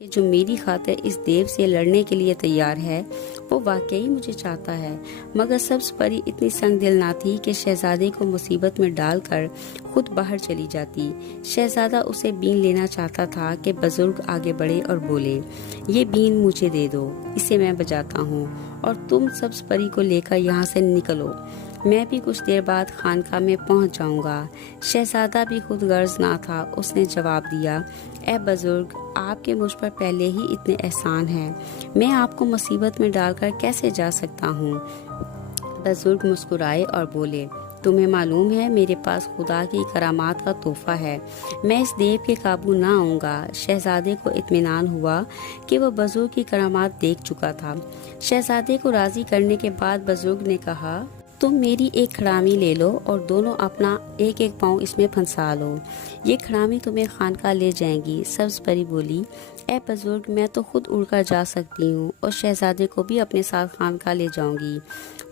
کہ جو میری خاطر اس دیو سے لڑنے کے لیے تیار ہے وہ واقعی مجھے چاہتا ہے، مگر سبز پری اتنی سنگ دل نہ تھی کہ شہزادے کو مصیبت میں ڈال کر خود باہر چلی جاتی۔ شہزادہ اسے بین لینا چاہتا تھا کہ بزرگ آگے بڑھے اور بولے، یہ بین مجھے دے دو، اسے میں بجاتا ہوں اور تم سبز پری کو لے کر یہاں سے نکلو، میں بھی کچھ دیر بعد خانقاہ میں پہنچ جاؤں گا۔ شہزادہ بھی خود غرض نہ تھا، اس نے جواب دیا، اے بزرگ، آپ کے مجھ پر پہلے ہی اتنے احسان ہیں، میں آپ کو مصیبت میں ڈال کر کیسے جا سکتا ہوں؟ بزرگ مسکرائے اور بولے، تمہیں معلوم ہے میرے پاس خدا کی کرامات کا تحفہ ہے، میں اس دیو کے قابو نہ آؤں گا۔ شہزادے کو اطمینان ہوا کہ وہ بزرگ کی کرامات دیکھ چکا تھا۔ شہزادے کو راضی کرنے کے بعد بزرگ نے کہا، تم میری ایک کھڑامی لے لو اور دونوں اپنا ایک ایک پاؤں اس میں پھنسا لو، یہ کھڑامی تمہیں خانقاہ لے جائیں گی۔ سبز پری بولی، اے بزرگ، میں تو خود اڑ کر جا سکتی ہوں اور شہزادے کو بھی اپنے ساتھ خانقاہ لے جاؤں گی۔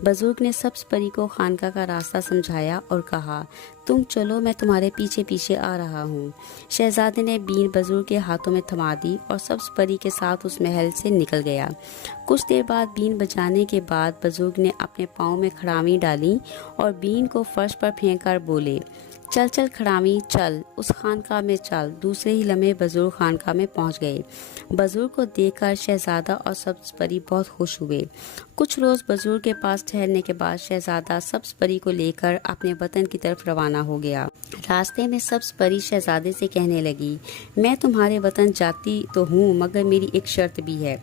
بزرگ نے سبز پری کو خانقاہ کا راستہ سمجھایا اور کہا، تم چلو، میں تمہارے پیچھے پیچھے آ رہا ہوں۔ شہزادے نے بین بزرگ کے ہاتھوں میں تھما دی اور سبز پری کے ساتھ اس محل سے نکل گیا۔ کچھ دیر بعد بین بجانے کے بعد بزرگ نے اپنے پاؤں میں کھڑامی ڈالی اور بین کو فرش پر پھینک کر بولے، چل چل کھڑامی چل، اس خانقاہ میں چل۔ دوسرے ہی لمحے بزرگ خانقاہ میں پہنچ گئے۔ بزرگ کو دیکھ کر شہزادہ اور سبز پری بہت خوش ہوئے۔ کچھ روز بزرگ کے پاس ٹھہرنے کے بعد شہزادہ سبز پری کو لے کر اپنے وطن کی طرف روانہ ہو گیا۔ راستے میں سبز پری شہزادے سے کہنے لگی، میں تمہارے وطن جاتی تو ہوں، مگر میری ایک شرط بھی ہے۔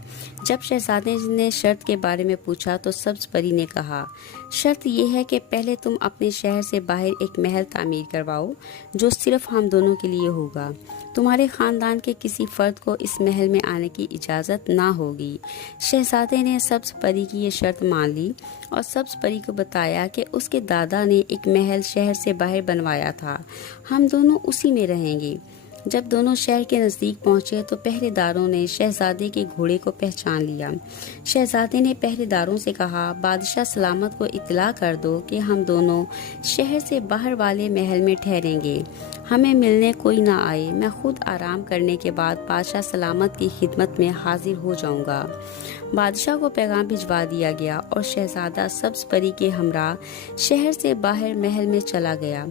جب شہزادے نے شرط کے بارے میں پوچھا تو سبز پری نے کہا، شرط یہ ہے کہ پہلے تم اپنے شہر سے باہر ایک محل تعمیر کرواؤ جو صرف ہم دونوں کے لیے ہوگا، تمہارے خاندان کے کسی فرد کو اس محل میں آنے کی اجازت نہ ہوگی۔ شہزادے نے سبز پری کی یہ شرط مان لی اور سبز پری کو بتایا کہ اس کے دادا نے ایک محل شہر سے باہر بنوایا تھا، ہم دونوں اسی میں رہیں گے۔ جب دونوں شہر کے نزدیک پہنچے تو پہرے داروں نے شہزادے کے گھوڑے کو پہچان لیا۔ شہزادے نے پہرے داروں سے کہا، بادشاہ سلامت کو اطلاع کر دو کہ ہم دونوں شہر سے باہر والے محل میں ٹھہریں گے، ہمیں ملنے کوئی نہ آئے، میں خود آرام کرنے کے بعد بادشاہ سلامت کی خدمت میں حاضر ہو جاؤں گا۔ بادشاہ کو پیغام بھجوا دیا گیا اور شہزادہ سبز پری کے ہمراہ شہر سے باہر محل میں چلا گیا۔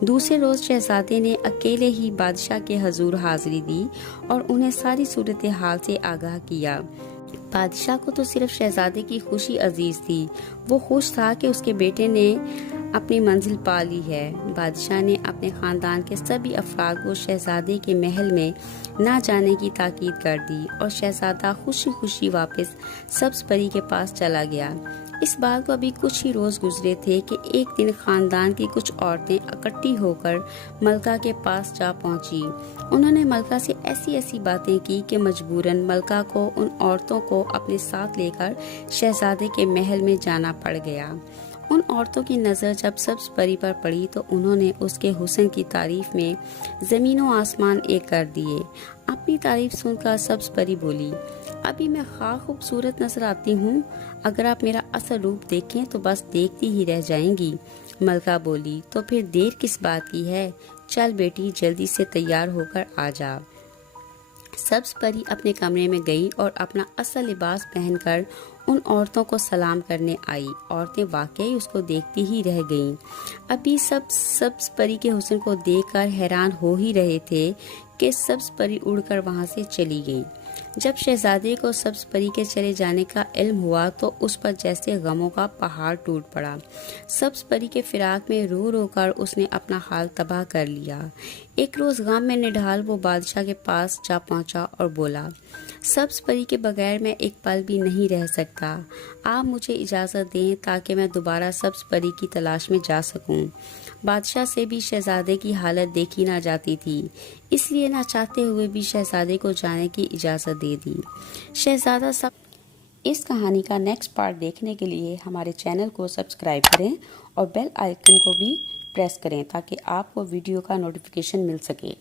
دوسرے روز شہزادے نے اکیلے ہی بادشاہ کے حضور حاضری دی اور انہیں ساری صورتحال سے آگاہ کیا۔ بادشاہ کو تو صرف شہزادے کی خوشی عزیز تھی، وہ خوش تھا کہ اس کے بیٹے نے اپنی منزل پا لی ہے۔ بادشاہ نے اپنے خاندان کے سبھی افراد کو شہزادے کے محل میں نہ جانے کی تاکید کر دی اور شہزادہ خوشی خوشی واپس سبز پری کے پاس چلا گیا۔ اس بات کو ابھی کچھ ہی روز گزرے تھے کہ ایک دن خاندان کی کچھ عورتیں اکٹھی ہو کر ملکہ کے پاس جا پہنچی۔ انہوں نے ملکہ سے ایسی باتیں کی کہ مجبوراً ملکہ کو ان عورتوں کو اپنے ساتھ لے کر شہزادے کے محل میں جانا پڑ گیا۔ ان عورتوں کی نظر جب سبز پری پر پڑی تو انہوں نے اس کے حسن کی تعریف میں زمین و آسمان ایک کر دیے۔ اپنی تعریف سن کر سبز پری بولی، ابھی میں خواہ خوبصورت نظر آتی ہوں، اگر آپ میرا اصل روپ دیکھیں تو بس دیکھتی ہی رہ جائیں گی۔ ملکہ بولی، تو پھر دیر کس بات کی ہے، چل بیٹی جلدی سے تیار ہو کر آ جا۔ سبز پری اپنے کمرے میں گئی اور اپنا اصل لباس پہن کر ان عورتوں کو سلام کرنے آئی۔ عورتیں واقعی اس کو دیکھتی ہی رہ گئیں۔ ابھی سب سبز پری کے حسن کو دیکھ کر حیران ہو ہی رہے تھے کہ سبز پری اڑ کر وہاں سے چلی گئی۔ جب شہزادے کو سبز پری کے چلے جانے کا علم ہوا تو اس پر جیسے غموں کا پہاڑ ٹوٹ پڑا۔ سبز پری کے فراق میں رو رو کر اس نے اپنا حال تباہ کر لیا۔ ایک روز غم میں نڈھال وہ بادشاہ کے پاس جا پہنچا اور بولا، سبز پری کے بغیر میں ایک پل بھی نہیں رہ سکتا، آپ مجھے اجازت دیں تاکہ میں دوبارہ سبز پری کی تلاش میں جا سکوں۔ بادشاہ سے بھی شہزادے کی حالت دیکھی نہ جاتی تھی، اس لیے نہ چاہتے ہوئے بھی شہزادے کو جانے کی اجازت دے دی۔ شہزادہ اس کہانی کا نیکسٹ پارٹ دیکھنے کے لیے ہمارے چینل کو سبسکرائب کریں اور بیل آئیکن کو بھی پریس کریں تاکہ آپ کو ویڈیو کا نوٹیفیکیشن مل سکے۔